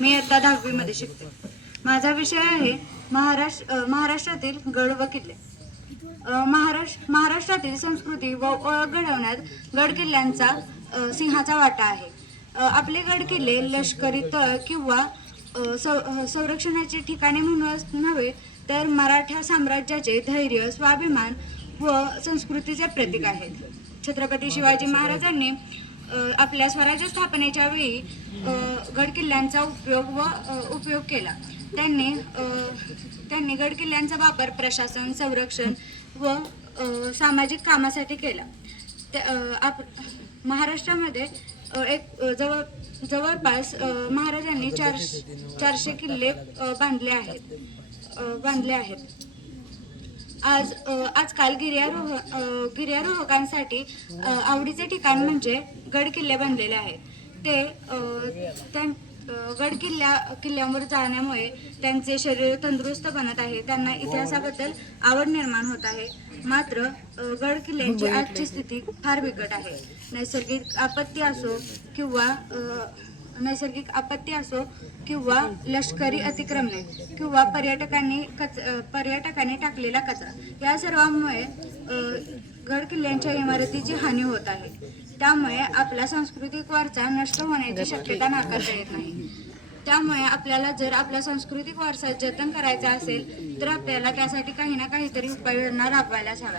मी इयत्ता 10वी मध्ये शिकते. माझा विषय आहे महाराष्ट्रातील गड व किल्ले. महाराष्ट्रातील संस्कृती व ओळख घडवण्यात गड किल्ल्यांचा सिंहाचा वाटा आहे. आपले गड किल्ले लष्करी तळ किंवा संरक्षणाची ठिकाणे म्हणूनच नव्हे तर मराठा साम्राज्याचे धैर्य, स्वाभिमान व संस्कृतीचे प्रतीक आहेत. छत्रपती शिवाजी महाराजांनी आपल्या स्वराज्य स्थापनेच्या वेळी गड किल्ल्यांचा उपयोग केला. त्यांनी गड किल्ल्यांचा वापर प्रशासन, संरक्षण व सामाजिक कामासाठी केला. महाराष्ट्रामध्ये जवळपास महाराजांनी 400 किल्ले बांधले आहेत. आजकाल गिर्यारोहकांसाठी आवडीचे ठिकाण म्हणजे गड किल्ले बनलेले आहेत. गड किल्ल्यांवर जाण्यामुळे त्यांचे शरीर तंदुरुस्त बनत आहे, त्यांना इतिहासाबद्दल आवड निर्माण होत आहे. मात्र गड किल्ल्यांची आजची स्थिती फार बिकट आहे. नैसर्गिक आपत्ती असो किंवा लष्करी अतिक्रमणे किंवा पर्यटकांनी टाकलेला कचरा, या सर्वांमुळे गड किल्ल्यांच्या इमारतीची हानी होत आहे. त्यामुळे आपला सांस्कृतिक वारसा नष्ट होण्याची शक्यता नाकारता येत नाही. त्यामुळे आपल्याला जर आपला सांस्कृतिक वारसा जतन करायचा असेल तर आपल्याला त्यासाठी काही ना काहीतरी उपाययोजना राबवायलाच हव्यात.